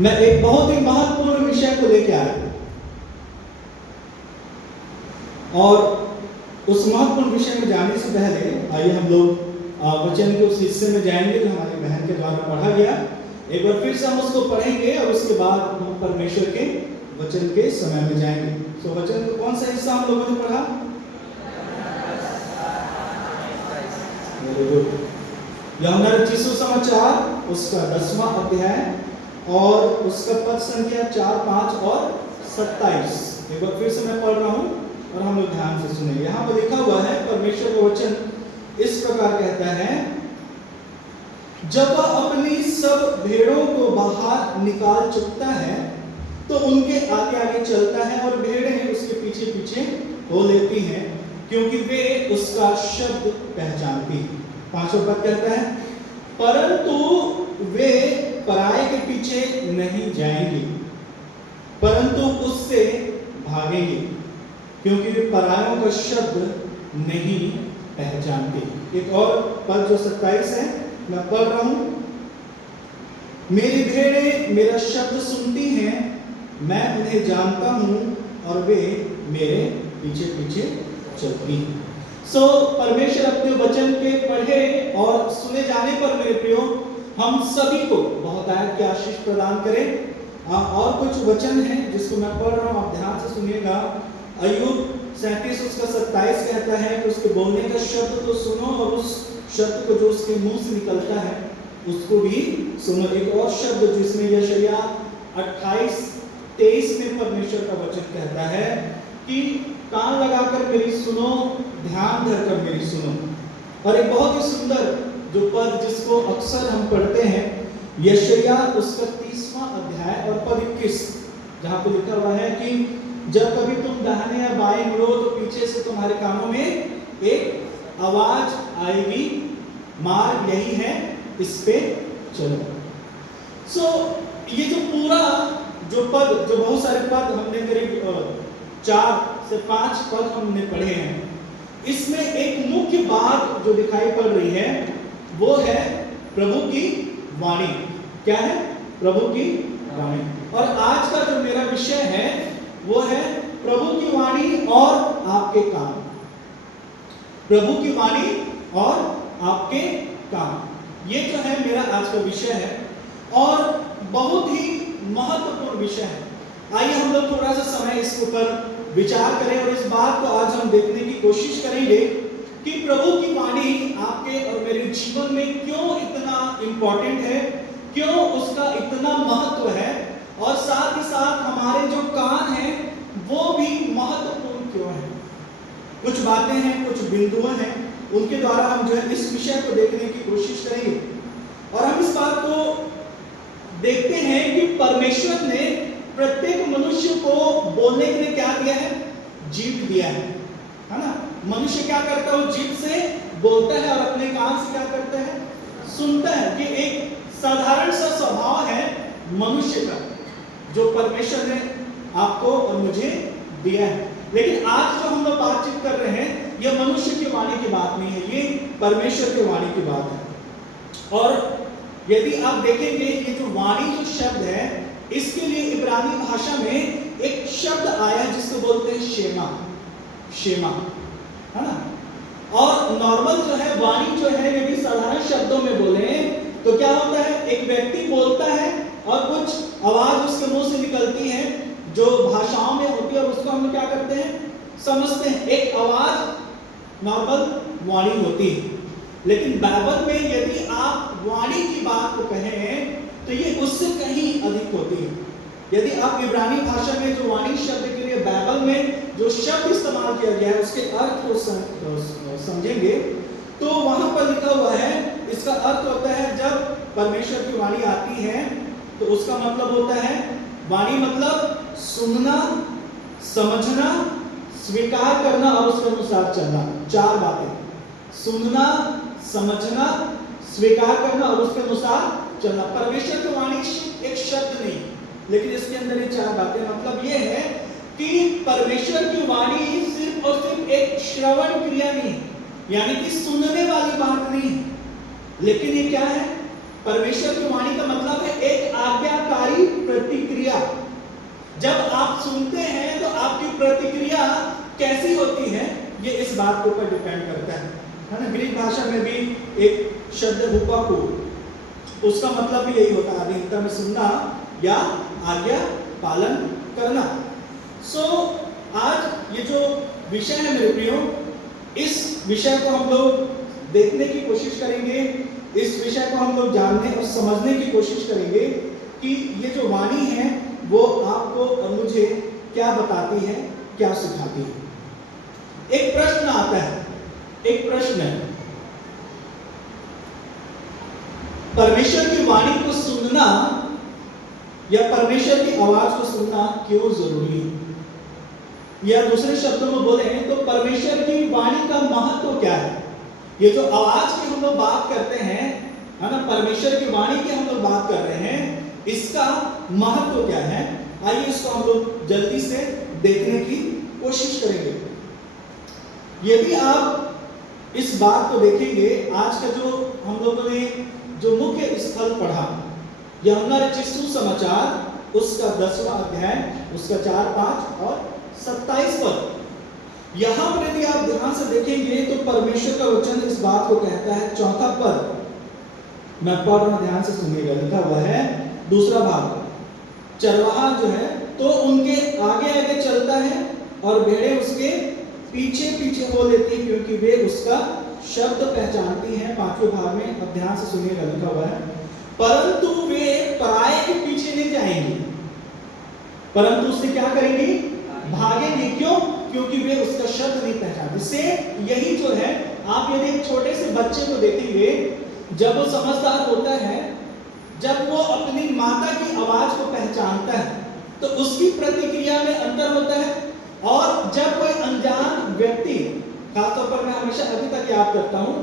मैं एक बहुत ही महत्वपूर्ण विषय को लेकर आया और उस महत्वपूर्ण विषय में जाने से पहले आइए हम लोग वचन के उस हिस्से में जाएंगे जो हमारी बहन के द्वारा पढ़ा गया। एक बार फिर से हम उसको पढ़ेंगे और उसके बाद हम परमेश्वर के वचन के समय में जाएंगे। तो वचन का कौन सा हिस्सा हम लोगों ने पढ़ा? यूहन्ना रचित सुसमाचार उसका 10वां अध्याय और उसका पद संख्या 4, 5 और 27। एक बार फिर से मैं पढ़ रहा हूं और हम लोग ध्यान से सुने। यहाँ पर लिखा हुआ है, परमेश्वर का वचन इस प्रकार कहता है, जब वह अपनी सब भेड़ों को बाहर निकाल चुकता है तो उनके आगे आगे चलता है और भेड़ें उसके पीछे पीछे हो लेती हैं, क्योंकि वे उसका शब्द पहचानती हैं। 5वां पद कहता है, परंतु वे पराये के पीछे नहीं जाएंगे, परंतु उससे भागेंगे, क्योंकि वे परायों का शब्द नहीं पहचानते। एक और पद जो 27 है मैं पढ़ रहा हूं, मेरी भेड़ें मेरा शब्द सुनती हैं, मैं उन्हें जानता हूं और वे मेरे पीछे पीछे चलती हैं। परमेश्वर अपने वचन के पढ़े और सुने जाने पर मेरे प्रियो हम सभी को बहुत आयत की आशीष प्रदान करें। और कुछ वचन हैं जिसको मैं पढ़ रहा हूं, आप ध्यान से सुनिएगा। अय्यूब 37 उसका 27 कहता है कि उसके बोलने का शब्द तो सुनो और उस शब्द को जो उसके मुंह से निकलता है उसको भी सुनो। एक और शब्द जिसमें यशायाह 28:23 में परमेश्वर का वचन कहता है कि कान लगाकर मेरी सुनो, ध्यान धरकर मेरी सुनो। और एक बहुत ही सुंदर जो पद जिसको अक्सर हम पढ़ते हैं, यशायाह उसका 30वां अध्याय और पद 21, जहां पे लिखा हुआ है कि जब कभी तुम दाहिने या बाएं मुड़ो तो पीछे से तुम्हारे कानों में एक आवाज आएगी, मार्ग यही है, इस पे चलो। ये जो पूरा जो पद, जो बहुत सारे पद हमने करीब 4 से 5 पद हमने पढ़े हैं, इसमें एक मुख्य बात जो दिखाई पड़ रही है वो है प्रभु की वाणी। क्या है? प्रभु की वाणी। और आज का जो मेरा विषय है वो है प्रभु की वाणी और आपके काम। प्रभु की वाणी और आपके काम, ये जो है मेरा आज का विषय है और बहुत ही महत्वपूर्ण विषय है। आइए हम लोग थोड़ा सा समय इसके ऊपर विचार करें और इस बात को आज हम देखने की कोशिश करेंगे कि प्रभु की वाणी आपके और मेरे जीवन में क्यों इतना इंपॉर्टेंट है, क्यों उसका इतना महत्व है, और साथ ही साथ हमारे जो कान हैं वो भी महत्वपूर्ण क्यों है। कुछ बातें हैं, कुछ बिंदुएं हैं, उनके द्वारा हम जो है इस विषय को देखने की कोशिश करेंगे। और हम इस बात को देखते हैं कि परमेश्वर ने प्रत्येक मनुष्य को बोलने के लिए क्या दिया है? जीभ दिया है ना। मनुष्य क्या करता है? जीभ से बोलता है और अपने कान से क्या करता है? सुनता है। ये एक साधारण सा स्वभाव है मनुष्य का जो परमेश्वर ने आपको और मुझे दिया है। लेकिन आज जो हम लोग बातचीत कर रहे हैं यह मनुष्य की वाणी की बात नहीं है, ये परमेश्वर की वाणी की बात है। और यदि आप देखेंगे ये जो वाणी जो शब्द है, इसके लिए इब्रानी भाषा में एक शब्द आया जिसको बोलते हैं शेमा। शेमा, है ना। और नॉर्मल जो है वाणी जो है, यदि साधारण शब्दों में बोले तो क्या होता है? एक व्यक्ति बोलता है और कुछ आवाज उसके मुंह से निकलती है जो भाषाओं में होती है और उसको हम क्या करते हैं? समझते हैं। एक आवाज नॉर्मल वाणी होती है। लेकिन बाइबल में यदि आप वाणी की बात को कहें तो ये उससे कहीं अधिक होती है। यदि आप इब्रानी भाषा में जो वाणी शब्द के लिए बाइबल में जो शब्द इस्तेमाल किया गया है उसके अर्थ को समझेंगे तो वहां पर लिखा हुआ है, इसका अर्थ होता है जब परमेश्वर की वाणी आती है तो उसका मतलब होता है, वाणी मतलब सुनना, समझना, स्वीकार करना और उसके अनुसार चलना। 4 बातें, सुनना, समझना, स्वीकार करना और उसके अनुसार चलना। परमेश्वर की वाणी एक शब्द नहीं, लेकिन इसके अंदर ये 4 बातें। मतलब ये है कि परमेश्वर की वाणी सिर्फ और सिर्फ एक श्रवण क्रिया नहीं, यानी कि सुनने वाली बात नहीं, लेकिन ये क्या है? परमेश्वर की वाणी का मतलब है एक आज्ञाकारी प्रतिक्रिया, जब आप सुनते हैं तो आपकी प्रतिक्रिया कैसी होती है, ये इस बात के ऊपर डिपेंड करता है ना। ग्रीक भाषा में भी एक शब्द हुपाको, उसका मतलब भी यही होता है अधीनता में सुनना या आज्ञा पालन करना। आज ये जो विषय है मेरे प्रियो, इस विषय को हम लोग देखने की कोशिश करेंगे, इस विषय को हम लोग जानने और समझने की कोशिश करेंगे कि ये जो वाणी है वो आपको और मुझे क्या बताती है, क्या सिखाती है। एक प्रश्न आता है, एक प्रश्न है, परमेश्वर की वाणी को सुनना या परमेश्वर की आवाज को सुनना क्यों जरूरी है? या दूसरे शब्दों में बोले तो परमेश्वर की वाणी का महत्व क्या है? ये जो आवाज की हम लोग बात करते हैं, है ना, परमेश्वर की वाणी की हम लोग बात कर रहे हैं, इसका महत्व क्या है? आइए इसको हम लोग जल्दी से देखने की कोशिश करेंगे। यदि आप इस बात को देखेंगे, आज का जो हम लोगों ने जो मुख्य स्थल पढ़ा, यूहन्ना रचित सुसमाचार, उसका 10वां अध्याय, उसका 4, 5 और 27 पद। यहां पर यदि आप ध्यान से देखेंगे तो परमेश्वर का वचन इस बात को कहता है, 4था पद मैं पढ़ रहा हूं, ध्यान से सुनिएगा, लिखा हुआ है दूसरा भाग, चरवाहा जो है तो उनके आगे आगे चलता है और भेड़ें उसके पीछे पीछे हो लेती हैं, क्योंकि वे उसका शब्द पहचानती हैं। 5वें भाग में अब ध्यान से सुनिएगा, लिखा हुआ है, परंतु वे पराये के पीछे नहीं जाएंगे, परंतु उससे क्या करेंगे? भागेंगे। क्यों? क्योंकि वे उसका शब्द नहीं पहचानते। से यही जो है, आप यदि एक छोटे से बच्चे को देखेंगे, जब वो समझदार होता है, जब वो अपनी माता की आवाज को पहचानता है, तो उसकी प्रतिक्रिया में अंतर होता है। और जब कोई अनजान व्यक्ति, खासतौर पर मैं हमेशा अभी तक याद करता हूँ,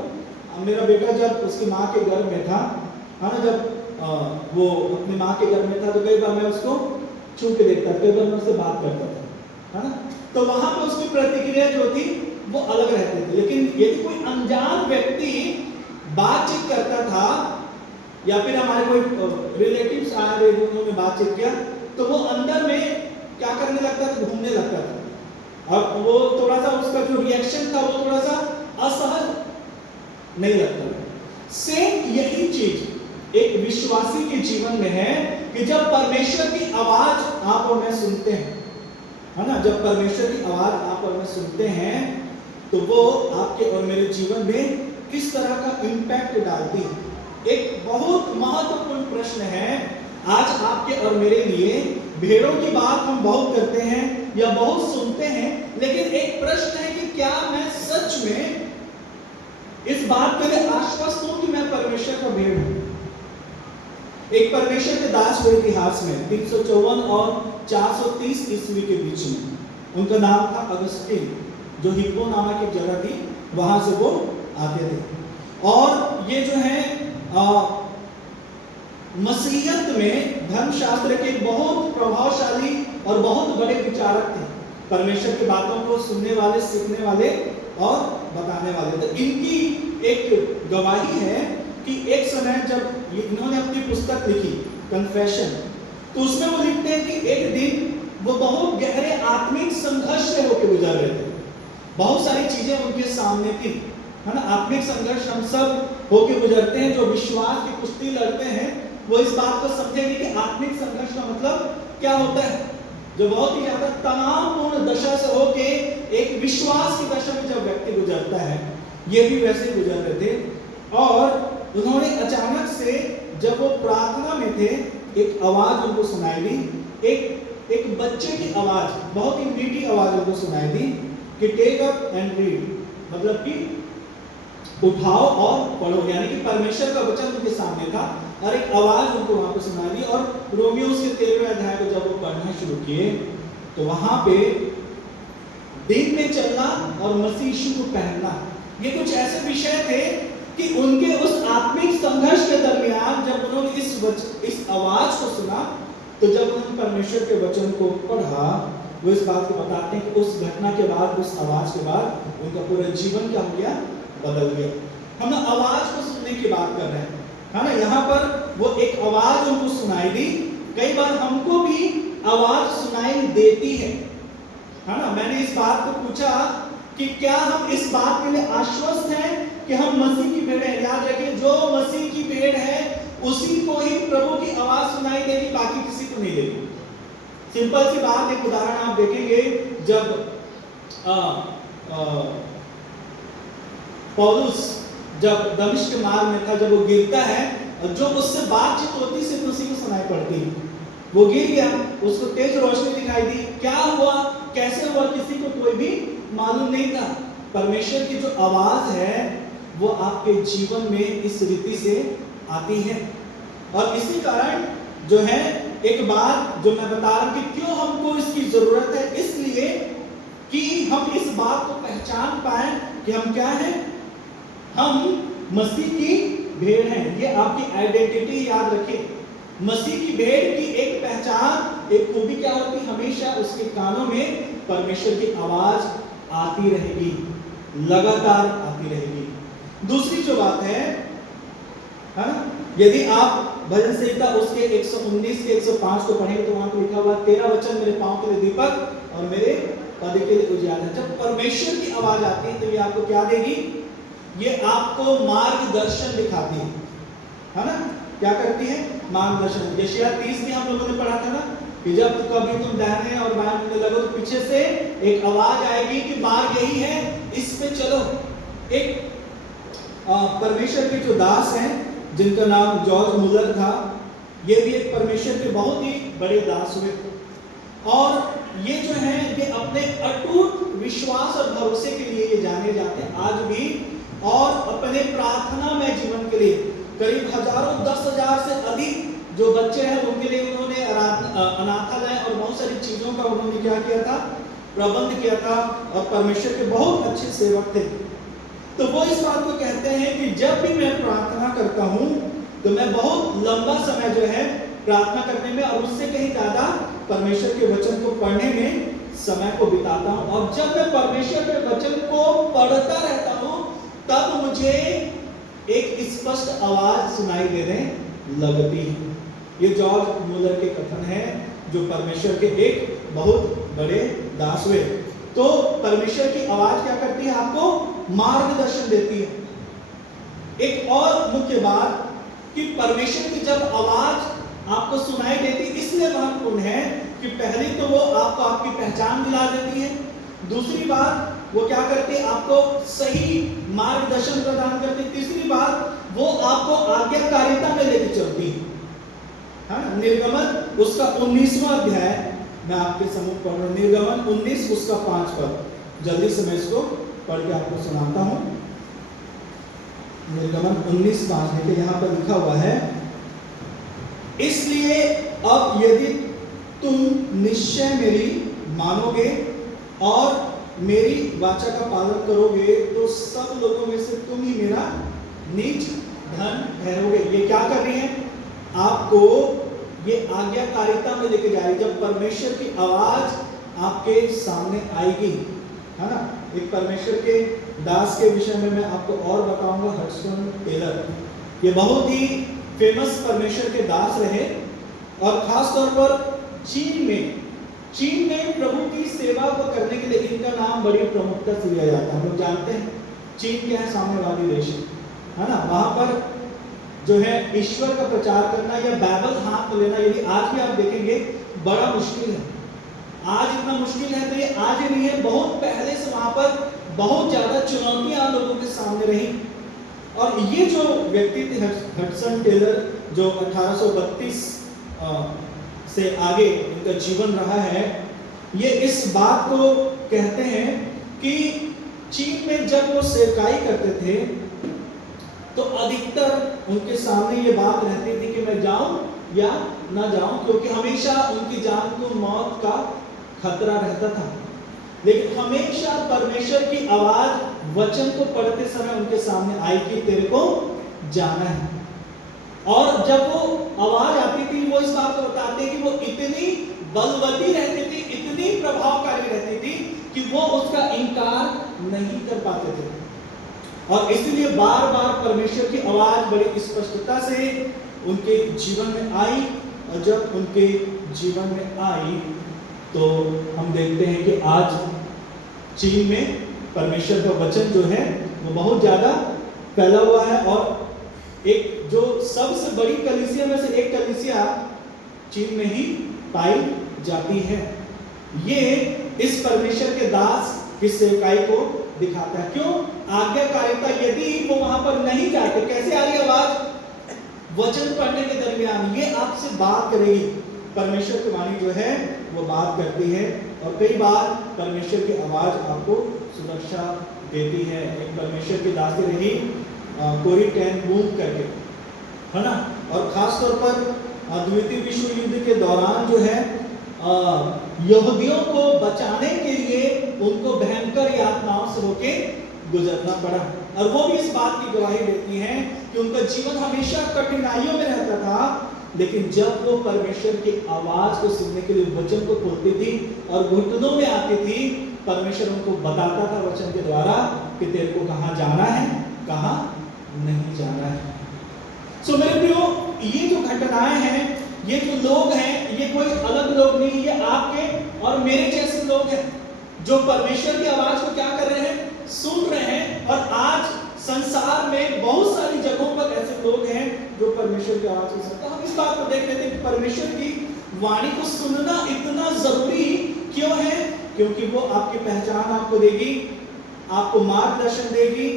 मेरा बेटा जब उसकी माँ के गर्भ में था, है ना, जब वो अपनी माँ के गर्भ में था, तो कई बार मैं उसको छू के देखता था, कई बार मैं उससे बात करता था, है ना, तो वहां पर उसकी प्रतिक्रिया जो थी वो अलग रहती थी। लेकिन यदि कोई अनजान व्यक्ति बातचीत करता था, या फिर हमारे कोई रिलेटिव्स आ रहे थे, उन्होंने बातचीत किया, तो वो अंदर में क्या करने लगता था? घूमने लगता था। अब वो थोड़ा सा, उसका जो रिएक्शन था वो थोड़ा सा असहज नहीं लगता। सेम यही चीज एक विश्वासी के जीवन में है कि जब परमेश्वर की आवाज आप और मैं सुनते हैं, है ना, जब परमेश्वर की आवाज आप और मैं सुनते हैं, तो वो आपके और मेरे जीवन में किस तरह का इंपैक्ट डालती है। एक बहुत महत्वपूर्ण प्रश्न है आज आपके और मेरे लिए। भेड़ों की बात हम बहुत करते हैं या बहुत सुनते हैं, लेकिन एक प्रश्न है कि क्या मैं सच में इस बात के लिए आश्वस्त हूं कि मैं परमेश्वर का भेड़ हूं? एक परमेश्वर के दास हुए इतिहास में 354 और 430 ईस्वी के बीच में, उनका नाम था अगस्तीन, जो हिप्पो नामक एक जगह थी, वहां से वो आते थे। और ये जो है मसीहत में धर्मशास्त्र के बहुत प्रभावशाली और बहुत बड़े विचारक थे, परमेश्वर की बातों को सुनने वाले, सीखने वाले और बताने वाले थे। इनकी एक गवाही है कि एक समय जब इन्होंने अपनी पुस्तक लिखी कन्फेशन, तो उसमें वो लिखते हैं कि एक दिन वो बहुत गहरे आत्मिक संघर्ष से होकर गुजर रहे थे। बहुत सारी चीजें उनके सामने थी, है ना। आत्मिक संघर्ष हम सब होकर गुजरते हैं। जो विश्वास की कुश्ती लड़ते हैं वो इस बात को समझेंगे कि आत्मिक संघर्ष का मतलब क्या होता है। जो बहुत ही ज्यादा तनावपूर्ण दशा से होके एक विश्वास की दशा में जब व्यक्ति गुजरता है, ये भी वैसे गुजर रहे थे। और उन्होंने अचानक से जब वो प्रार्थना में थे, एक आवाज उनको सुनाई दी, एक बच्चे की आवाज, बहुत ही मीठी आवाज उनको सुनाई दी कि टेक अप एंड रीड, मतलब कि उठाओ और पढ़ो। यानी कि परमेश्वर का वचन उनके सामने था और एक आवाज उनको वहां पर सुनाई दी। और रोमियो के 13वें अध्याय को जब वो पढ़ना शुरू किए, तो वहां पे दिन में चलना और मसीह यीशु को पहनना, ये कुछ ऐसे विषय थे कि उनके उस आत्मिक संघर्ष के दरमियान जब उन्होंने इस आवाज को सुना, तो जब उन्होंने परमेश्वर के वचन को पढ़ा, वो इस बात को बताते हैं कि उस घटना के बाद, उस आवाज के बाद उनका पूरा जीवन क्या हो गया? बदल गया। हम आवाज को सुनने की बात कर रहे हैं, है ना। यहाँ पर वो एक आवाज उनको सुनाई दी कई बार हमको भी आवाज सुनाई देती है ना। मैंने इस बात को पूछा कि क्या हम इस बात के लिए आश्वस्त हैं कि हम मसीह की भेड़ हैं। याद रखें, जो मसीह की भेड़ है उसी को ही प्रभु की आवाज सुनाई देगी, बाकी किसी को नहीं देगी। सिंपल सी बात, एक उदाहरण आप देखेंगे, जब पौलुस जब दमिश्क मार्ग में था, जब वो गिरता है, जो उससे बातचीत होती सिर्फ उसी को सुनाई पड़ती है। वो गिर गया, उसको तेज रोशनी दिखाई दी, क्या हुआ कैसे हुआ किसी को कोई भी मालूम नहीं था। परमेश्वर की जो आवाज है वो आपके जीवन में इस रीति से आती है। और इसी कारण जो है, एक बात जो मैं बता रहा हूं कि क्यों हमको इसकी जरूरत है, इसलिए कि हम इस बात को पहचान पाए कि हम क्या हैं, हम मसीह की भेड़ हैं। ये आपकी आइडेंटिटी याद रखें। मसीह की भेड़ की एक पहचान, एक खूबी क्या होती, हमेशा उसके कानों में परमेश्वर की आवाज आती रहेगी, लगातार आती रहेगी। दूसरी जो बात है ना, यदि आप भजन संहिता उसके 119 के 105 को पढ़ेंगे तो वहां पर लिखा हुआ, तेरा वचन मेरे पांव के लिए दीपक और मेरे पद के लिए उजियार है। जब परमेश्वर की आवाज आती है तो ये आपको क्या देगी, ये आपको मार्गदर्शन दिखाती है ना। क्या करती है, मार्गदर्शन। यशायाह 30 में हम लोगों ने पढ़ा था ना कि जब कभी तुम दाहिने और बाएं मुड़ने लगो तो पीछे से एक आवाज आएगी कि मार्ग यही है, इस पे चलो। एक परमेश्वर के जो दास हैं जिनका नाम जॉर्ज मुलर था, ये भी एक परमेश्वर के बहुत ही बड़े दास हुए और ये जो है ये अपने अटूट विश्वास और भरोसे के लिए ये जाने जाते हैं आज भी, और अपने प्रार्थना में जीवन के लिए करीब हजारों 10,000 से अधिक जो बच्चे हैं उनके लिए उन्होंने अनाथालय और बहुत सारी चीजों का उन्होंने क्या किया था, प्रबंध किया था, और परमेश्वर के बहुत अच्छे सेवक थे। तो वो इस बात को कहते हैं कि जब भी मैं प्रार्थना करता हूं तो मैं बहुत लंबा समय जो है प्रार्थना करने में और उससे कहीं ज्यादा परमेश्वर के वचन को पढ़ने में समय को बिताता हूं। और जब मैं परमेश्वर के वचन को पढ़ता रहता हूं तब मुझे एक स्पष्ट आवाज सुनाई देने लगती है। ये जॉर्ज मुलर के कथन है, जो परमेश्वर के एक बहुत बड़े दास हुए। तो परमेश्वर की आवाज क्या करती है, आपको मार्गदर्शन देती है। एक और मुख्य बात कि परमेश्वर की जब आवाज आपको सुनाई देती इसलिए महत्वपूर्ण है कि पहली तो वो आपको आपकी पहचान दिला देती है, दूसरी बात वो क्या करती है, आपको सही मार्गदर्शन प्रदान करती है, तीसरी बात वो आपको आज्ञाकारिता में लेके चलती है ना। निर्गमन उसका 19वां अध्याय मैं आपके सम्मुख पढ़ रहा हूं, निर्गमन 19 उसका 5 पद। जल्दी से मैं इसको पढ़ के आपको सुनाता हूं। निर्गमन 19:5 देखिए, यहां पर लिखा हुआ है, इसलिए अब यदि तुम निश्चय मेरी मानोगे और मेरी वाचा का पालन करोगे तो सब लोगों में से तुम ही मेरा निज धन ठहरोगे। ये क्या कर रही है, आपको ये आज्ञाकारिता में लेके जा रही है। जब परमेश्वर की आवाज आपके सामने आएगी, है ना। एक परमेश्वर के दास के विषय में मैं आपको और बताऊंगा, हडसन टेलर। ये बहुत ही फेमस परमेश्वर के दास रहे और खास तौर पर चीन में प्रभु की सेवा को करने के लिए इनका नाम बड़ी प्रमुखता से लिया जाता है। हम लोग जानते हैं चीन क्या है, साम्यवादी देश है ना। वहां पर जो है ईश्वर का प्रचार करना या बाइबल हाथ में लेना, यदि आज भी आप देखेंगे बड़ा मुश्किल है। आज इतना मुश्किल है तो ये आज ही नहीं है, बहुत पहले से वहां पर बहुत ज्यादा चुनौतियां लोगों के सामने रही। और ये जो व्यक्ति थे हडसन टेलर, जो 1832 से आगे इनका जीवन रहा है, ये इस बात को कहते हैं कि चीन में जब वो सेवकाई करते थे तो अधिकतर उनके सामने ये बात रहती थी कि मैं जाऊं या ना जाऊं, क्योंकि हमेशा उनकी जान को मौत का खतरा रहता था। लेकिन हमेशा परमेश्वर की आवाज वचन को पढ़ते समय उनके सामने आई कि तेरे को जाना है। और जब वो आवाज आती थी, वो इस बात को बताते कि वो इतनी बलवती रहती थी, इतनी प्रभावकारी रहती थी कि वो उसका इनकार नहीं कर पाते थे। और इसलिए बार बार परमेश्वर की आवाज बड़ी स्पष्टता से उनके जीवन में आई और जब उनके जीवन में आई तो हम देखते हैं कि आज चीन में परमेश्वर का वचन जो है वो बहुत ज़्यादा फैला हुआ है, और एक जो सबसे बड़ी कलीसिया में से एक कलीसिया चीन में ही पाई जाती है। ये इस परमेश्वर के दास की सेवकाई को दिखाता है। क्यों? आज्ञाकारिता, यदि वो वहां पर नहीं जाते, कैसे आ रही आवाज? वचन पढ़ने के दरमियान ये आपसे बात करेगी। परमेश्वर की वाणी जो है वो बात करती है, और कई बार परमेश्वर की आवाज आपको सुरक्षा देती है। एक परमेश्वर की दासी रही कोरी टेन बूम करके, है ना, और खास तौर पर द्वितीय विश्व युद्ध के दौरान जो है यहूदियों को बचाने के लिए उनको भयंकर यातनाओं से होके गुजरना पड़ा, और वो भी इस बात की गवाही देती हैं कि उनका जीवन हमेशा कठिनाइयों में रहता था, लेकिन जब वो परमेश्वर की आवाज को सुनने के लिए वचन को खोलती थी और घुटनों में आती थी, परमेश्वर उनको बताता था वचन के द्वारा कि तेरे को कहां जाना है, कहां नहीं जाना है। सो मेरे प्रियो, ये जो घटनाएं हैं, ये जो लोग हैं, ये कोई अलग लोग नहीं, ये आपके और मेरे जैसे लोग हैं जो परमेश्वर की आवाज को क्या कर रहे हैं, सुन रहे हैं। और आज संसार में बहुत सारी जगहों पर ऐसे लोग हैं जो परमेश्वर की आवाज को सुनते हैं। हम इस बात को देख रहे थे कि परमेश्वर की वाणी को सुनना इतना जरूरी क्यों है? क्योंकि वो आपकी पहचान आपको देगी, आपको मार्गदर्शन देगी,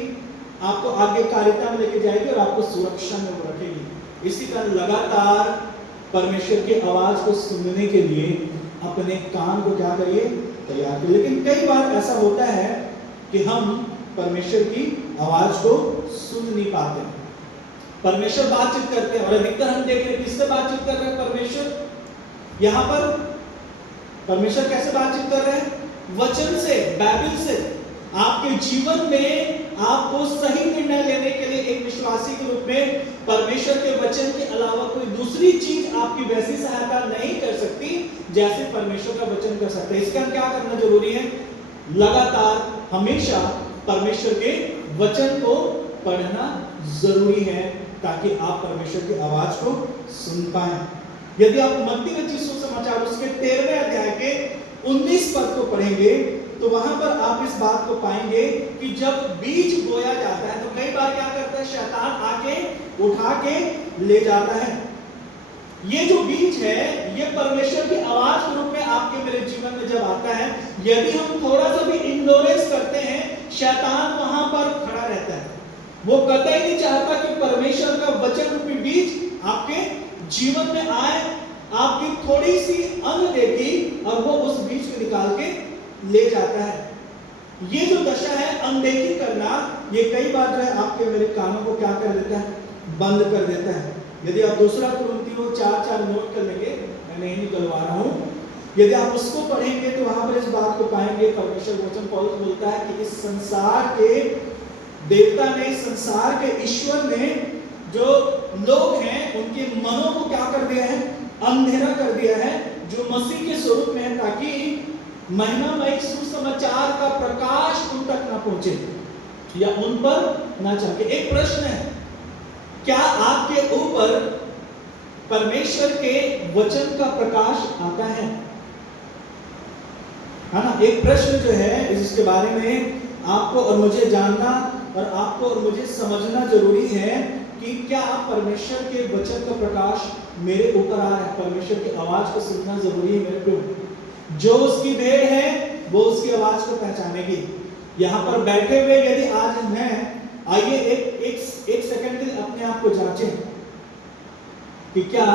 आपको आज्ञाकारिता में लेके जाएगी और आपको सुरक्षा में वो रखेगी। इसी तरह लगातार परमेश्वर की आवाज को सुनने के लिए अपने कान को क्या करिए, तैयार करिए। लेकिन कई बार ऐसा होता है कि हम परमेश्वर की आवाज को सुन नहीं पाते। परमेश्वर बातचीत करते हैं, और अधिकतर हम देख रहे हैं किससे बातचीत कर रहे हैं परमेश्वर। यहां पर परमेश्वर कैसे बातचीत कर रहे हैं? वचन से, बाइबल से। आपके जीवन में आपको सही निर्णय लेने के लिए एक विश्वासी के रूप में परमेश्वर के वचन के अलावा कोई दूसरी चीज आपकी वैसी सहायता नहीं कर सकती जैसे परमेश्वर का वचन कर सकते हैं। इसके हम क्या करना जरूरी है? लगातार हमेशा परमेश्वर के वचन को पढ़ना जरूरी है, ताकि आप परमेश्वर की आवाज को सुन पाएं। यदि आप मत्ती रचित सुसमाचार उसके 13वें अध्याय के 19 पद को पढ़ेंगे तो वहां पर आप इस बात को पाएंगे कि जब बीज बोया जाता है तो कई बार क्या करता है, शैतान आके उठा के ले जाता है। ये जो बीज है ये परमेश्वर की आवाज के रूप में आपके मेरे जीवन में जब आता है, यदि हम थोड़ा सा भी इग्नोरेंस करते हैं, शैतान वहां पर खड़ा रहता है। वो कतई नहीं चाहता कि परमेश्वर का वचन रूपी बीज आपके जीवन में आए, आपकी थोड़ी सी अन्न देती और वो उस बीज को निकाल के ले जाता है। ये जो दशा है अनदेखी करना, ये कई बार जो है आपके मेरे कानों को क्या कर देता है, बंद कर देता है। यदि आप दूसरा कुरिन्थियों 4:4 नोट कर लेंगे, मैं नहीं निकलवा रहा हूं, यदि आप उसको पढ़ेंगे तो वहां पर इस बात को पाएंगे, परमेश्वर वचन पौलुस बोलता है कि इस संसार के देवता ने, संसार के ईश्वर ने जो लोग हैं उनके मनों को क्या कर दिया है, अंधेरा कर दिया है, जो मसीह के स्वरूप में है, ताकि महिमामय सुसमाचार का प्रकाश उन तक ना पहुंचे या उन पर ना चमके। एक प्रश्न है, क्या आपके ऊपर परमेश्वर के वचन का प्रकाश आता है ना? एक प्रश्न जो है इसके बारे में आपको और मुझे जानना और आपको और मुझे समझना जरूरी है कि क्या परमेश्वर के वचन का प्रकाश मेरे ऊपर आ रहा है। परमेश्वर की आवाज को सुनना जरूरी है मेरे को। जो उसकी भेड़ है वो उसकी आवाज को पहचानेगी। यहां पर बैठे हुए यदि आज मैं, आइए एक सेकंड के लिए अपने आप को जांचें कि क्या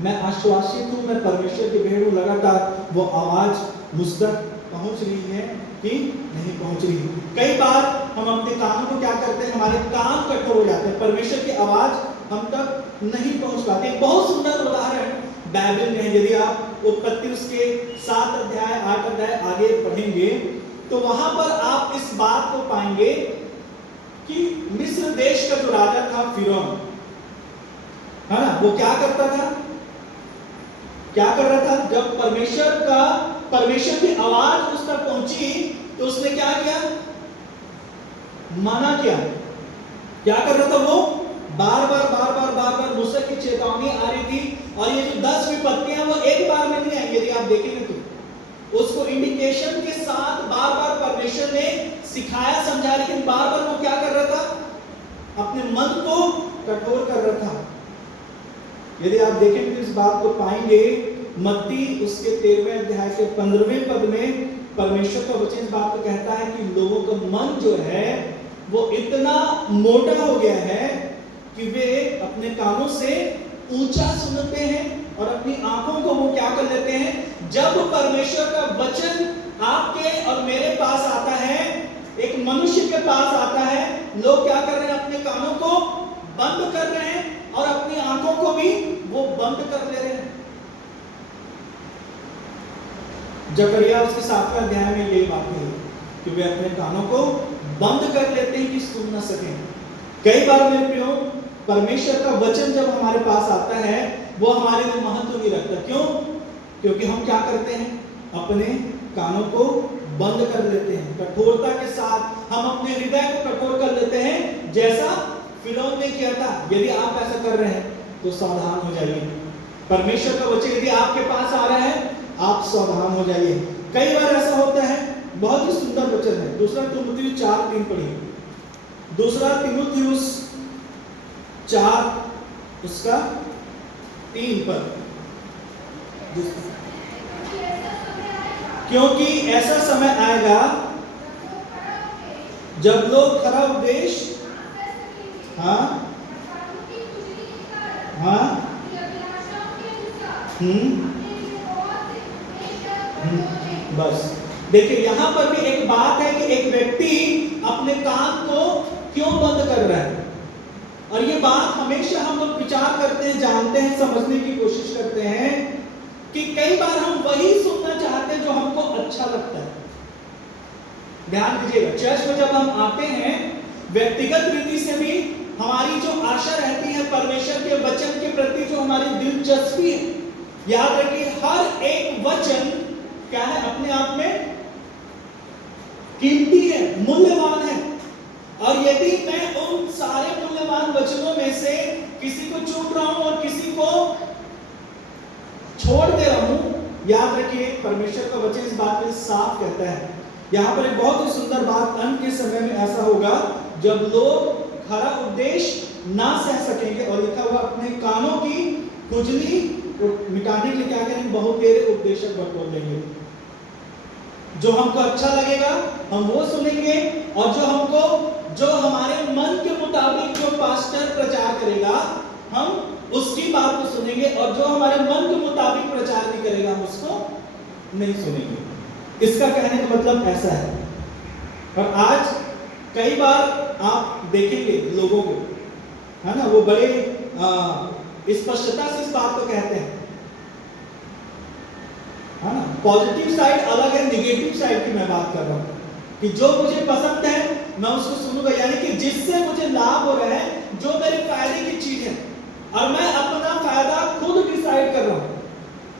मैं आश्वासित हूं, मैं परमेश्वर की भेड़ हूं, लगातार वो आवाज मुझ तक पहुंच रही है कि नहीं पहुंच रही। कई बार हम अपने कानों को क्या करते हैं, हमारे कान कठोर हो जाते हैं, परमेश्वर की आवाज हम तक नहीं पहुंच पाती। एक बहुत सुंदर उदाहरण बाइबल में है। यदि आप उत्पत्ति उसके 7 अध्याय 8 अध्याय आगे पढ़ेंगे तो वहां पर आप इस बात को पाएंगे कि मिस्र देश का जो राजा था फिरौन, है ना, वो क्या करता था, क्या कर रहा था? जब परमेश्वर की आवाज उस तक पहुंची तो उसने क्या किया, मना किया। क्या कर रहा था वो? बार बार मूसा की चेतावनी आ रही थी और ये जो 10 विपत्तियां वो एक बार में नहीं आई। यदि आप देखेंगे तो उसको इंडिकेशन के साथ बार बार परमेश्वर ने सिखाया, समझाया, लेकिन बार बार वो क्या कर रहा था? अपने मन को कठोर कर रहा था। यदि आप देखेंगे तो इस बात को पाएंगे मत्ती उसके 13वें अध्याय के 15वें पद में परमेश्वर का वचन इस बात को कहता है कि लोगों का मन जो है वो इतना मोटा हो गया है कि वे अपने कानों से ऊंचा सुनते हैं और अपनी आंखों को वो क्या कर लेते हैं? जब परमेश्वर का वचन आपके और मेरे पास आता है, एक मनुष्य के पास आता है, लोग क्या कर रहे हैं? अपने कानों को बंद कर रहे हैं और अपनी आंखों को भी वो बंद कर ले रहे हैं। जकरिया उसके 7वें अध्याय में यही बात है कि वे अपने कानों को बंद कर लेते हैं कि सुन ना सकें। कई बार मेरे प्रियो, परमेश्वर का वचन जब हमारे पास आता है वो हमारे लिए महत्व नहीं रखता। क्यों? क्योंकि हम क्या करते हैं? अपने कानों को बंद कर लेते हैं। कठोरता के साथ हम अपने हृदय को कठोर कर लेते हैं, जैसा फिरौन ने किया था। यदि आप ऐसा कर रहे हैं तो सावधान हो जाइए। परमेश्वर का वचन यदि आपके पास आ रहा है, आप सावधान हो जाइए। कई बार ऐसा होता है, बहुत ही सुंदर वचन है, दूसरा तीमुथियुस 4:3 पढ़िए। दूसरा तीमुथियुस 4 उसका 3 पद। क्योंकि ऐसा समय आएगा जब लोग खरा उपदेश बस देखिए, यहां पर भी एक बात है कि एक व्यक्ति अपने कान को क्यों बंद कर रहा है। और ये बात हमेशा हम लोग विचार करते हैं, जानते हैं, समझने की कोशिश करते हैं कि कई बार हम वही सुनना चाहते हैं जो हमको अच्छा लगता है। ध्यान दीजिएगा, चर्च में जब हम आते हैं, व्यक्तिगत रीति से भी हमारी जो आशा रहती है परमेश्वर के वचन के प्रति, जो हमारी दिलचस्पी है, याद रखिए हर एक वचन क्या है? अपने आप में कीमती है, मूल्यवान है। और यदि मैं उन सारे मूल्यवान वचनों में से किसी को चूक रहा हूं और किसी को छोड़ दे रहा हूं, याद रखिए परमेश्वर का वचन इस बात में साफ कहता है। यहां पर एक बहुत ही सुंदर बात, अंत के समय में ऐसा होगा जब लोग खरा उपदेश ना सह सकेंगे, और लिखा हुआ अपने कानों की खुजली मिटाने के लिए क्या करेंगे? बहुतेरे उपदेशक बटोर लेंगे। जो हमको अच्छा लगेगा हम वो सुनेंगे, और जो हमारे मन के मुताबिक जो पास्टर प्रचार करेगा हम उसकी बात को सुनेंगे, और जो हमारे मन के मुताबिक प्रचार नहीं करेगा हम उसको नहीं सुनेंगे। इसका कहने का मतलब ऐसा है। और आज कई बार आप देखेंगे लोगों को, है ना, वो बड़े स्पष्टता से इस बात को कहते हैं, है ना। पॉजिटिव साइड अलग है, निगेटिव साइड की मैं बात कर रहा हूं कि जो मुझे पसंद है मैं उसको सुनूंगा, यानी कि जिससे मुझे लाभ हो रहा है, जो मेरे फायदे की चीज है, और मैं अपना फायदा खुद डिसाइड कर रहा हूं।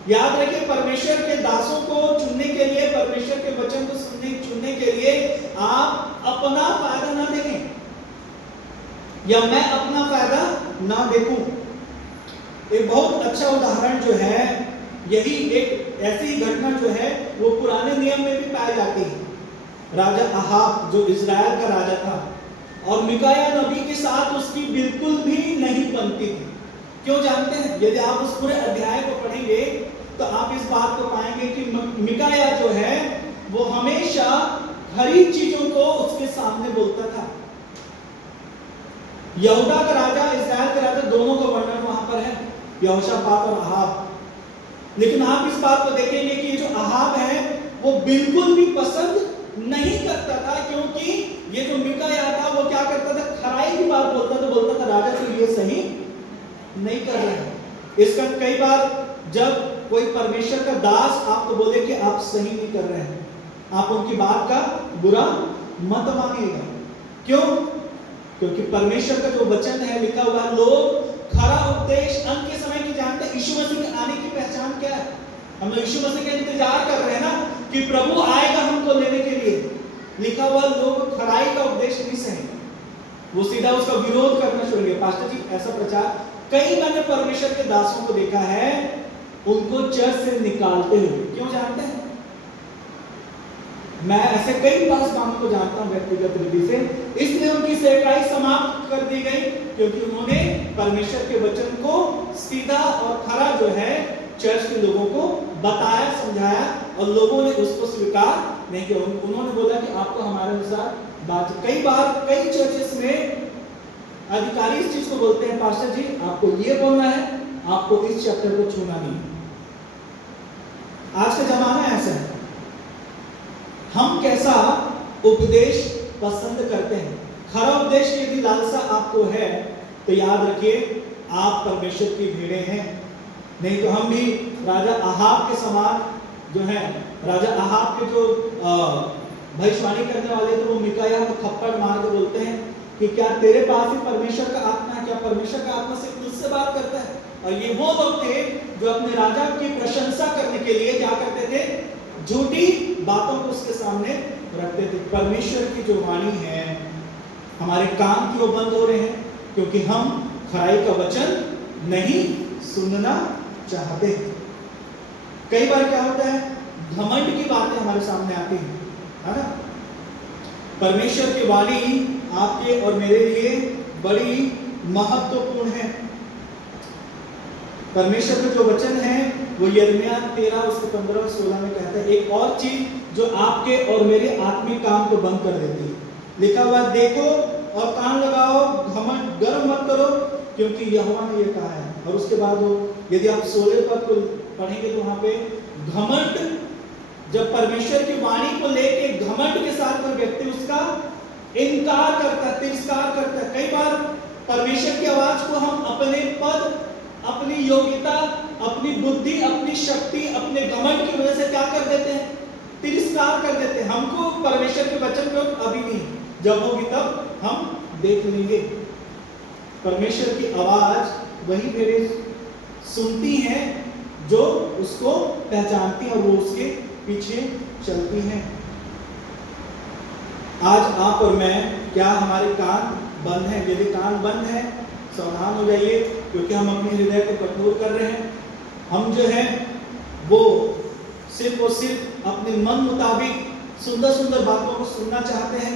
याद रखिए, परमेश्वर के दासों को चुनने के लिए, परमेश्वर के वचन को चुनने के लिए आप अपना फायदा ना देखें, या मैं अपना फायदा ना देखूं। एक बहुत अच्छा उदाहरण जो है, यही एक ऐसी घटना जो है वो पुराने नियम में भी पाई जाती है। राजा अहाब जो इजराइल का राजा था, और मिकाया नबी के साथ उसकी बिल्कुल भी नहीं बनती थी। क्यों जानते हैं? यदि आप उस पूरे अध्याय को पढ़ेंगे तो आप इस बात को पाएंगे कि मिकाया जो है वो हमेशा खरी चीजों को उसके सामने बोलता था। यहूदा का राजा, इस्राएल का राजा, दोनों का वर्णन वहां पर है, यहोशापात और अहाब। लेकिन आप इस बात को देखेंगे कि जो अहाब है वो बिल्कुल भी पसंद नहीं करता था, क्योंकि ये जो मिकाया था वो क्या करता था? खराई की बात बोलता था राजा तो ये सही नहीं कर रहे हैं। इसका कई बार जब कोई परमेश्वर का दास आपको बोले कि आप सही नहीं कर रहे हैं, आप उनकी बात का बुरा मत मानिएगा। क्यों? क्योंकि परमेश्वर का जो वचन है लिखा हुआ, लोग खरा उपदेश अंत के समय की जानते हैं। यीशु मसीह के आने की पहचान क्या है? हम लोग यीशु मसीह का इंतजार कर रहे हैं ना कि प्रभु आएगा हमको लेने के लिए। लिखा हुआ लोग खराई का उपदेश नहीं सहेंगे, वो सीधा उसका विरोध करना छोड़ेंगे। पास्टर जी ऐसा प्रचार कई मैंने परमेश्वर के दासों को देखा है उनको चर्च से निकालते हुए। क्यों जानते हैं? मैं ऐसे कई पासवानों को जानता हूं व्यक्तिगत रीति से, इसलिए उनकी सेवकाई समाप्त कर दी गई क्योंकि उन्होंने परमेश्वर के वचन को सीधा और खरा जो है चर्च के लोगों को बताया, समझाया, और लोगों ने उसको स्वीकार नहीं किया। उन्होंने बोला कि आपको हमारे अनुसार बात। कई बार कई चर्चेस में अधिकारी इस चीज को बोलते हैं, पास्टर जी आपको ये बोलना है, आपको इस चैप्टर को छूना नहीं। आज का जमाना ऐसा है, हम कैसा उपदेश पसंद करते हैं। खरा उपदेश की यदि लालसा आपको है तो याद रखिए आप परमेश्वर की भेड़ें हैं, नहीं तो हम भी राजा अहाब के समान जो है, राजा अहाब के जो भविष्यवाणी करने वाले थे वो मिकायाह को थप्पड़ मार के बोलते हैं कि क्या तेरे पास ही परमेश्वर का आत्मा है? क्या परमेश्वर का आत्मा सिर्फ तुझसे बात करता है? और ये वो लोग थे जो अपने राजा की प्रशंसा करने के लिए क्या करते थे? झूठी बातों को उसके सामने रखते थे। परमेश्वर की जो वाणी है, हमारे कान क्यों बंद हो रहे हैं? क्योंकि हम खराई का वचन नहीं सुनना चाहते। कई बार क्या होता है, घमंड की बातें हमारे सामने आती हैं, है ना? परमेश्वर की वाणी आपके और मेरे लिए बड़ी महत्वपूर्ण है। परमेश्वर का जो वचन है वो यिर्मयाह 13 उसके 15 और 16 में कहता है, एक और चीज जो आपके और मेरे आत्मिक काम को बंद कर देती है। लिखा हुआ देखो और कान लगाओ, घमंड गर्व मत करो, क्योंकि यहोवा ने ये कहा है। और उसके बाद वो यदि आप 16 पद को पढ़ेंगे तो वहां पे घमंड, जब परमेश्वर की वाणी को लेके घमंड के साथ कोई व्यक्ति उसका इनकार करता है, तिरस्कार करता है। कई बार परमेश्वर की आवाज को हम अपने पद, अपनी योग्यता, अपनी बुद्धि, अपनी शक्ति, अपने घमंड की वजह से क्या कर देते हैं? तिरस्कार कर देते हैं। हमको परमेश्वर के वचन को अभी नहीं, जब होगी तब हम देख लेंगे। परमेश्वर की आवाज वही भेड़ें सुनती हैं जो उसको पहचानती हैं और वो उसके पीछे चलती हैं। आज आप और मैं, क्या हमारे कान बंद हैं? यदि कान बंद है सावधान हो जाइए, क्योंकि हम अपने हृदय को कठोर कर रहे हैं। हम जो है वो सिर्फ और सिर्फ अपने मन मुताबिक सुंदर सुंदर बातों को सुनना चाहते हैं,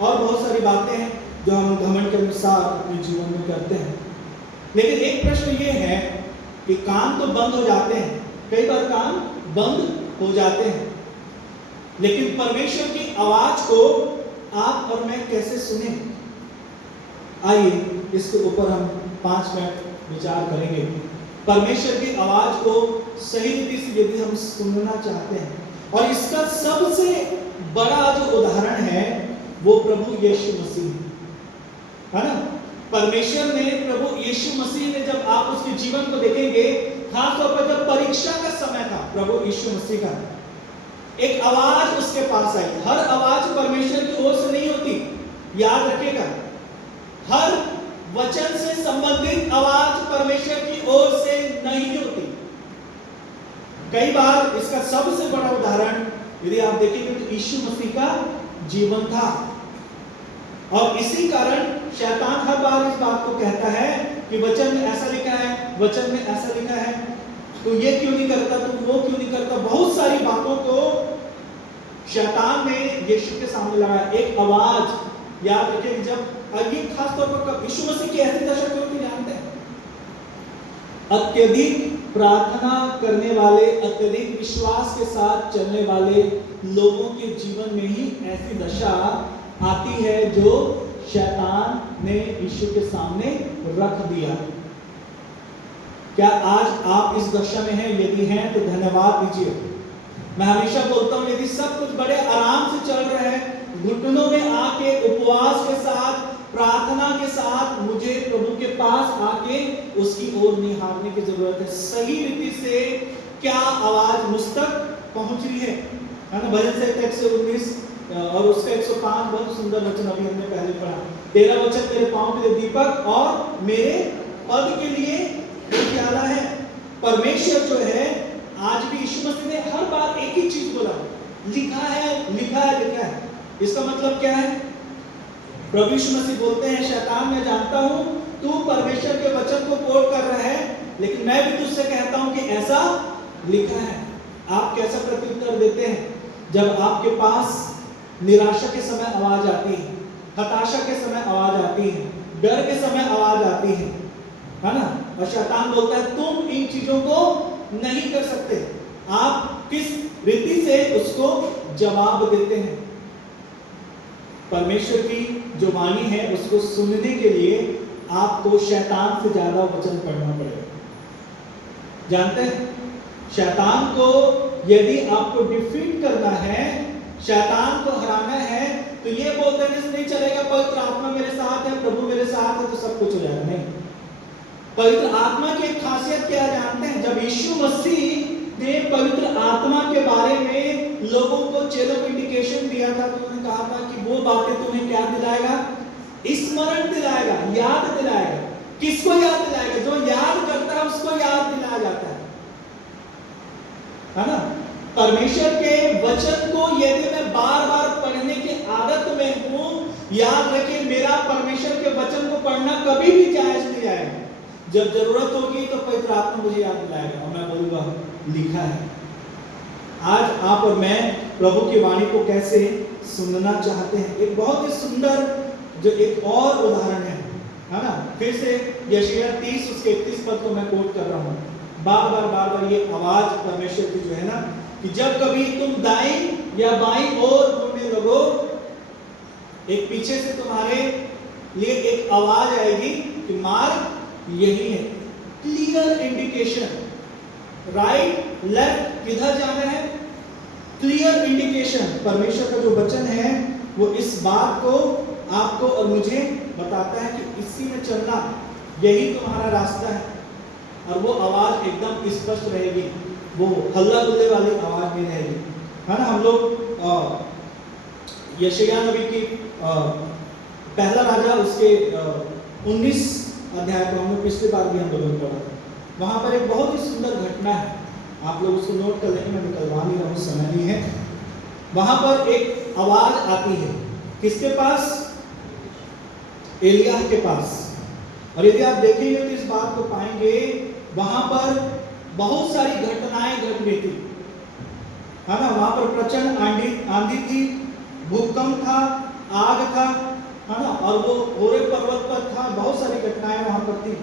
और बहुत सारी बातें हैं जो हम घमंड के अनुसार अपने जीवन में करते हैं। लेकिन एक प्रश्न ये है कि कान तो बंद हो जाते हैं, कई बार कान बंद हो जाते हैं, लेकिन परमेश्वर की आवाज को आप और मैं कैसे सुने? आइए इसके ऊपर हम 5 मिनट विचार करेंगे। परमेश्वर की आवाज को सही रीति से यदि हम सुनना चाहते हैं, और इसका सबसे बड़ा जो उदाहरण है वो प्रभु यीशु मसीह है ना। परमेश्वर ने, प्रभु यीशु मसीह ने, जब आप उसके जीवन को देखेंगे, खासतौर पर जब परीक्षा का समय था प्रभु यीशु मसीह का, एक आवाज उसके पास आई। हर आवाज परमेश्वर की ओर से नहीं होती, याद रखिएगा। हर वचन से संबंधित आवाज परमेश्वर की ओर से नहीं होती। कई बार इसका सबसे बड़ा उदाहरण यदि आप देखेंगे तो यीशु मसीह का जीवन था, और इसी कारण शैतान हर बार इस बात को कहता है कि वचन में ऐसा लिखा है, वचन में ऐसा लिखा है, तो ये क्यों नहीं करता, तो वो क्यों नहीं करता। बहुत सारी बातों को शैतान ने यीशु के सामने लगाया। एक आवाज, याद रखिए, जब ये खास तौर पर यीशु मसीह की ऐसी दशा क्यों नहीं जानते हैं? अत्यधिक प्रार्थना करने वाले, अत्यधिक विश्वास के साथ चलने वाले लोगों के जीवन में ही ऐसी दशा आती है जो शैतान ने यीशु के सामने रख दिया। क्या आज आप इस दशा में हैं? यदि हैं तो धन्यवाद दीजिए। मैं हमेशा बोलता हूं, यदि सब कुछ बड़े आराम से चल रहा है, घुटनों में आके उपवास के साथ, प्रार्थना के साथ मुझे प्रभु के पास आके उसकी ओर निहारने की जरूरत है। सही रीति से क्या आवाज मुझ तक पहुंच रही है ना। भजन संहिता 119 और उसका 105 बहुत सुंदर वचन अभी हमने पहले पढ़ा। तेरा वचन मेरे पांव के लिए दीपक और मेरे पद के लिए उजियाला है। परमेश्वर जो है, आज भी यीशु मसीह ने हर बार एक ही चीज बोला, लिखा है, लिखा है, लिखा है। इसका मतलब क्या है? प्रभु यीशु मसीह बोलते हैं, शैतान मैं जानता हूं तू परमेश्वर के वचन को कोट कर रहा है, लेकिन मैं भी तुझसे कहता हूं कि ऐसा लिखा है। आप कैसा प्रत्युत्तर देते हैं जब आपके पास निराशा के समय आवाज आती है, हताशा के समय आवाज आती है, डर के समय आवाज आती है ना? और शैतान बोलता है तुम इन चीजों को नहीं कर सकते। आप किस रीति से उसको जवाब देते हैं? परमेश्वर की जो वाणी है उसको सुनने के लिए आपको शैतान से ज्यादा वचन पढ़ना पड़ेगा। जानते हैं, शैतान को यदि आपको डिफीट करना है, शैतान को हराना है, तो ये बोलते हैं नहीं चलेगा, पवित्र आत्मा मेरे साथ है, प्रभु मेरे साथ है तो सब कुछ हो जाएगा। नहीं, पवित्र आत्मा की एक खासियत क्या जानते हैं? जब यीशु मसीह ने पवित्र आत्मा के बारे में लोगों को, चेलों को इंडिकेशन दिया था, तो उन्होंने कहा था कि वो बातें तुम्हें क्या दिलाएगा? स्मरण दिलाएगा, याद दिलाएगा। किसको याद दिलाएगा? जो याद करता है उसको याद दिलाया जाता है ना? परमेश्वर के वचन को यदि मैं बार बार पढ़ने की आदत में हूं, याद रखिए मेरा परमेश्वर के वचन को पढ़ना कभी भी जायज नहीं जाएगा। जब जरूरत होगी तो पवित्र आत्मा मुझे याद दिलाएगा और मैं बोलूंगा लिखा है। आज आप और मैं प्रभु की वाणी को कैसे सुनना चाहते हैं, एक बहुत ही सुंदर जो एक और उदाहरण है ना? फिर से यशायाह 30 उसके 31 पद को मैं कोट कर रहा हूं। बार बार ये आवाज परमेश्वर की जो है ना, कि जब कभी तुम दाईं या बाईं ओर मुड़ने लगो, एक पीछे से तुम्हारे लिए एक आवाज आएगी कि मार्ग यही है। क्लियर इंडिकेशन, राइट लेफ्ट किधर जाना है, क्लियर इंडिकेशन। परमेश्वर का जो वचन है वो इस बात को आपको और मुझे बताता है कि इसी में चलना, यही तुम्हारा रास्ता है। और वो आवाज एकदम स्पष्ट रहेगी, वो हल्ला गुल्ले वाली आवाज नहीं रहेगी, है ना? हम लोग यशायाह नबी की पहला राजा उसके 19 अध्याय को हमने पिछली बार भी हम लोगों ने पढ़ा था। वहां पर एक बहुत ही सुंदर घटना है, आप लोग उसको नोट कर लेंगे, मैं निकलवा नहीं रहा हूं, समय नहीं है। वहां पर एक आवाज आती है, किसके पास? एलिय्याह के पास। और यदि आप देखेंगे तो इस बात को पाएंगे, वहां पर बहुत सारी घटनाएं घट रही थी, है ना? वहां पर प्रचंड आंधी थी, भूकंप था, आग था, है ना? और वो होरेब पर्वत पर था, बहुत सारी घटनाएं वहां पर थी।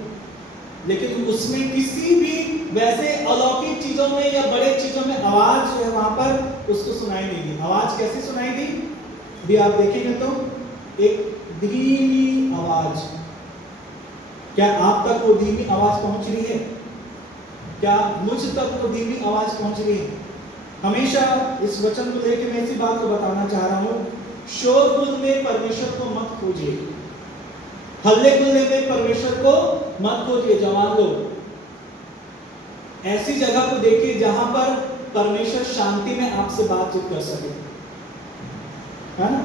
लेकिन उसमें किसी भी वैसे अलौकिक चीजों में या बड़े चीजों में आवाज जो है वहां पर उसको सुनाई नहीं दी। आवाज कैसी सुनाई दी भी आप देखेंगे तो एक धीमी आवाज। क्या आप तक वो धीमी आवाज पहुंच रही है? क्या मुझ तक वो धीमी आवाज पहुंच रही है? हमेशा इस वचन को लेकर मैं इसी बात को बताना चाह रहा हूं, शोरगुल में परमेश्वर को मत खोजिए, हल्ले गुल्ले में परमेश्वर को मत खोजिए। जवान लोग, ऐसी जगह को देखिए जहां पर परमेश्वर शांति में आपसे बातचीत कर सके, है ना?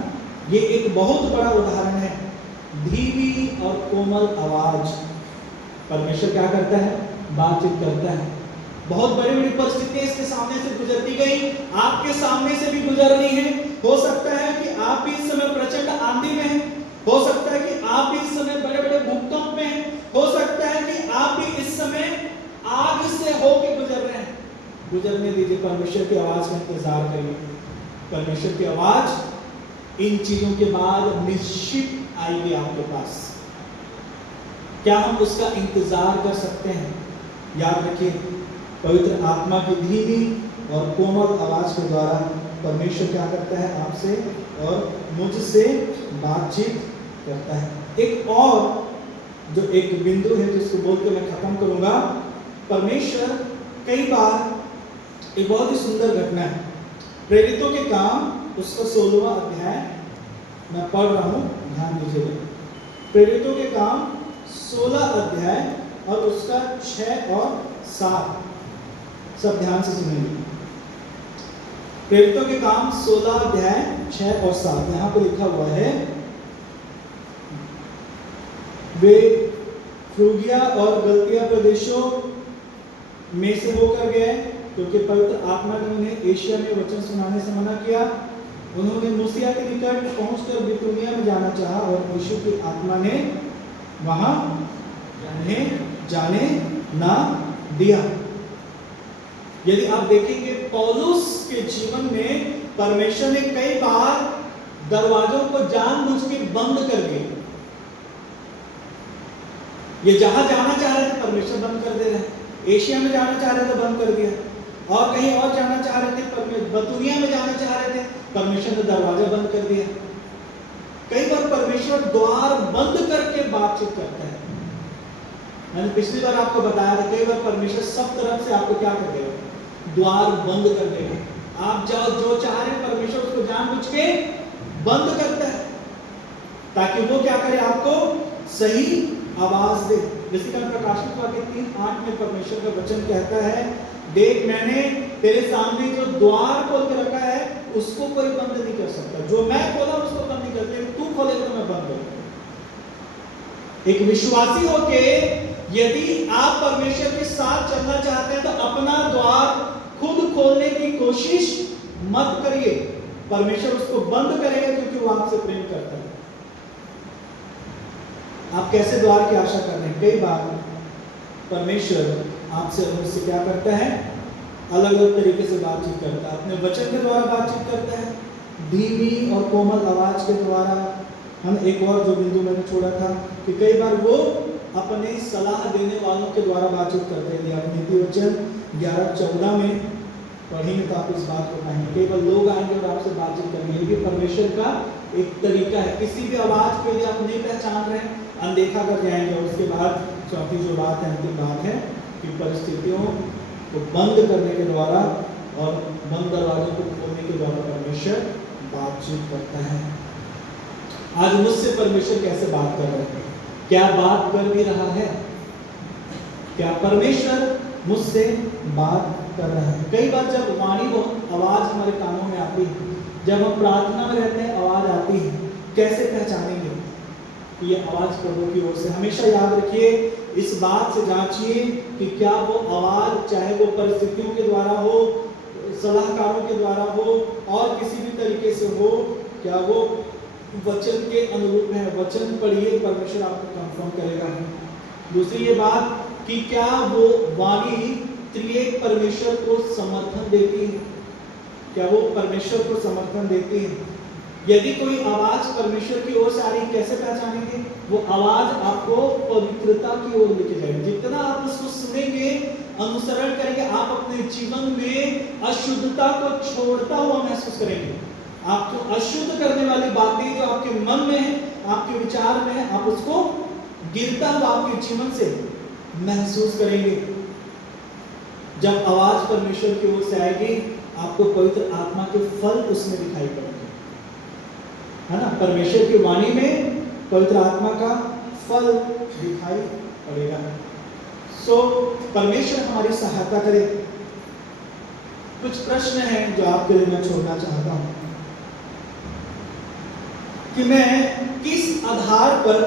ये एक बहुत बड़ा उदाहरण है। धीमी और कोमल आवाज, परमेश्वर क्या करता है? बातचीत करता है। बहुत बड़ी बड़ी परिस्थितियां इसके सामने से गुजरती गई, आपके सामने से भी गुजर रही है। हो सकता है कि आप भी इस समय प्रचंड आंधी में हैं, हो सकता है कि आप भी इस समय बड़े बड़े भूकंप में हैं, हो सकता है कि आप भी इस समय आग से होकर गुजर रहे हैं। गुजरने दीजिए, परमेश्वर की आवाज का इंतजार करिए। परमेश्वर की आवाज इन चीजों के बाद निश्चित आएगी आपके पास। क्या हम उसका इंतजार कर सकते हैं? याद रखिए, पवित्र आत्मा की धीमी और कोमल आवाज के द्वारा परमेश्वर क्या करता है? आपसे और मुझसे बातचीत करता है। एक और जो एक बिंदु है जिसको बोल के मैं खत्म करूंगा, परमेश्वर कई बार एक बहुत ही सुंदर घटना है, प्रेरितों के काम उसका 16वां अध्याय मैं पढ़ रहा हूं, ध्यान दीजिएगा। प्रेरितों के काम 16 अध्याय और उसका 6 और 7, सब ध्यान से सुनिए। प्रेरितों के काम 16 अध्याय 6 और 7, यहां पर लिखा हुआ है, वे फ्रूगिया और गलतिया प्रदेशों में से होकर गए, क्योंकि पवित्र आत्मा ने उन्हें एशिया में वचन सुनाने से मना किया। उन्होंने मूसिया के निकट पहुंचकर बितूनिया में जाना चाहा और यीशु की आत्मा ने वहां उन्हें जाने ना दिया। यदि आप देखेंगे पौलुस के जीवन में परमेश्वर ने कई बार दरवाजों को जानबूझ के बंद कर दिए। ये जहां जाना चाह रहे थे परमेश्वर बंद कर दे रहे। एशिया में जाना चाह रहे थे, बंद कर दिया। और कहीं और जाना चाह रहे थे, बतूनिया में जाना चाह रहे थे, परमेश्वर ने दरवाजा बंद कर दिया। कई बार परमेश्वर द्वार बंद करके बातचीत करता है। मैंने पिछली बार आपको बताया था, कई बार परमेश्वर सब तरफ से आपको क्या कर देगा, द्वार बंद कर देगा। आप जाओ जो चाह रहे हैं परमेश्वर उसको जानबूझ के बंद करता है, ताकि वो क्या करे, आपको सही आवाज दे। जैसे कि प्रकाशित वाक्य 3:8 में परमेश्वर का वचन कहता है, देख मैंने तेरे सामने जो द्वार खोल के रखा है उसको कोई बंद नहीं कर सकता। जो मैं खोला उसको बंद नहीं करते, तू खोलेगा तो मैं बंद करूंगा। एक विश्वासी होके यदि आप परमेश्वर के साथ चलना चाहते हैं तो अपना द्वार खुद खोलने की कोशिश मत करिए। परमेश्वर उसको बंद करेगा क्योंकि वो आपसे प्रेम करता है। आप कैसे द्वार की आशा कर रहे हैं? कई बार परमेश्वर आपसे और मुझसे क्या करता है, अलग अलग तरीके से बातचीत करता है। अपने वचन के द्वारा बातचीत करता है, धीमी और कोमल आवाज के द्वारा। हम एक और जो बिंदु मैंने छोड़ा था कि कई बार वो अपने सलाह देने वालों के द्वारा बातचीत करते हैं। आप नीति वचन 11:14 में पढ़ेंगे तो आप इस बात को पाएंगे। कई बार लोग आएंगे और आपसे बातचीत करेंगे। ये भी परमेश्वर का एक तरीका है। किसी भी आवाज को यदि आप नहीं पहचान रहे हैं, अनदेखा कर जाएंगे। और उसके बाद चौथी जो बात है, अंतिम बात है कि परिस्थितियों को बंद करने के द्वारा और बंद दरवाजों को खोलने के द्वारा परमेश्वर बातचीत करता है। आज मुझसे परमेश्वर कैसे बात कर रहे हैं? क्या बात कर भी रहा है? क्या परमेश्वर मुझसे बात कर रहा है? कई बार जब वाणी आवाज हमारे कानों में आती है, जब हम प्रार्थना में रहते हैं आवाज आती है, कैसे पहचानेंगे कि ये आवाज प्रभु की ओर से? हमेशा याद रखिए, इस बात से जांचिए कि क्या वो आवाज, चाहे वो परिस्थितियों के द्वारा हो, सलाहकारों के द्वारा हो और किसी भी तरीके से हो, क्या वो वचन के अनुरूप है। वचन पढ़िए, परमेश्वर आपको कंफर्म करेगा। दूसरी ये बात कि क्या वो वाणी त्रिएक परमेश्वर को समर्थन देती है? क्या वो परमेश्वर को समर्थन देती है? यदि कोई आवाज परमेश्वर की ओर से आ रही, कैसे पहचानेंगे? वो आवाज आपको पवित्रता की ओर लेके जाएगी। जितना आप उसको सुनेंगे, अनुसरण करेंगे, आप अपने जीवन में अशुद्धता को छोड़ता हुआ महसूस करेंगे। आपको अशुद्ध करने वाली बातें जो आपके मन में है, आपके विचार में है, आप उसको गिरता हुआ आपके जीवन से महसूस करेंगे। जब आवाज परमेश्वर की ओर से आएगी, आपको पवित्र आत्मा के फल उसमें दिखाई पड़ेंगे, है ना? परमेश्वर की वाणी में पवित्र आत्मा का फल दिखाई पड़ेगा। परमेश्वर हमारी सहायता करे। कुछ प्रश्न हैं जो आपके लिए मैं छोड़ना चाहता हूं कि मैं किस आधार पर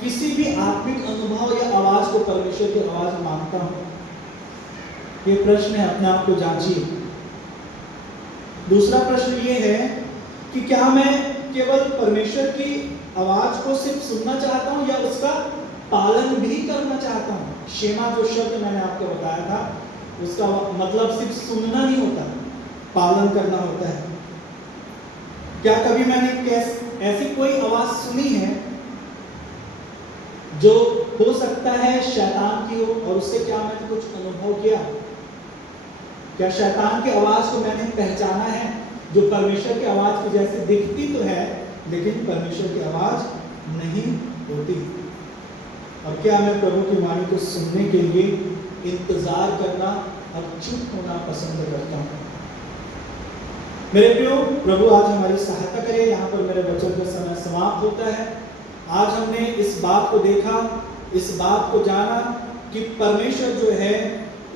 किसी भी आत्मिक अनुभव या आवाज को परमेश्वर की आवाज मानता हूं। ये प्रश्न है, अपने आप को जांचिए। दूसरा प्रश्न ये है कि क्या मैं केवल परमेश्वर की आवाज को सिर्फ सुनना चाहता हूं या उसका पालन भी करना चाहता हूं। शेमा जो शब्द मैंने आपको बताया था, उसका मतलब सिर्फ सुनना नहीं होता, पालन करना होता है। क्या कभी मैंने ऐसी कोई आवाज सुनी है जो हो सकता है शैतान की हो, और उससे क्या मैंने कुछ अनुभव किया? क्या शैतान की आवाज को मैंने पहचाना है, जो परमेश्वर की आवाज की जैसे दिखती तो है लेकिन परमेश्वर की आवाज नहीं होती? और क्या मैं प्रभु की वाणी को सुनने के लिए इंतजार करना और चुप होना पसंद करता हूं? मेरे प्रियो, प्रभु आज हमारी सहायता करे। यहाँ पर मेरे वचन का समय समाप्त होता है। आज हमने इस बात को देखा, इस बात को जाना कि परमेश्वर जो है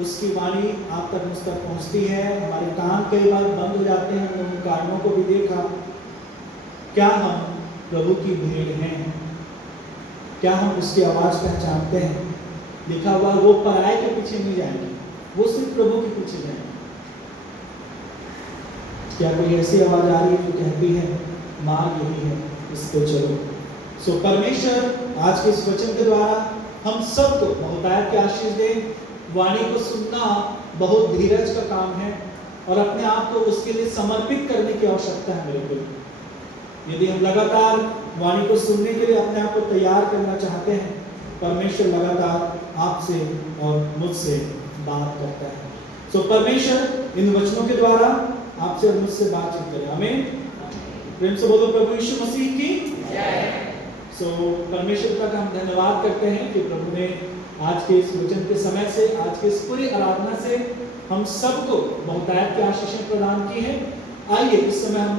उसकी वाणी आप तक मुझ तक पहुंचती है। हमारे कान कई बार बंद हो जाते हैं, हमने उन कारणों को भी देखा। क्या हम प्रभु की भीड़ हैं? क्या हम उसकी आवाज पहचानते हैं? लिखा हुआ वो पराये के पीछे नहीं जाएंगे, वो सिर्फ प्रभु के पीछे जाएंगे। क्या कोई ऐसी आवाज आ रही है जो कहती है मार्ग यही है, इस पे चलो? परमेश्वर आज के इस वचन के द्वारा हम सबको बहुतायत की आशीष दे। वाणी को सुनना बहुत धीरज का काम है और अपने आप को उसके लिए समर्पित करने की आवश्यकता है मेरे को। यदि हम लगातार वाणी को सुनने के लिए अपने आप को तैयार करना चाहते हैं, परमेश्वर लगातार आपसे और मुझसे बात करता है। सो परमेश्वर इन वचनों के द्वारा आपसे और मुझसे बातचीत करे। आमीन। प्रेम से बोलो प्रभु यीशु मसीह की जय। सो परमेश्वर का हम धन्यवाद करते हैं कि प्रभु ने आज के इस वचन के समय से, आज के इस पूरी आराधना से हम सबको बहुतायत की आशीषें प्रदान की है। आइए इस समय हम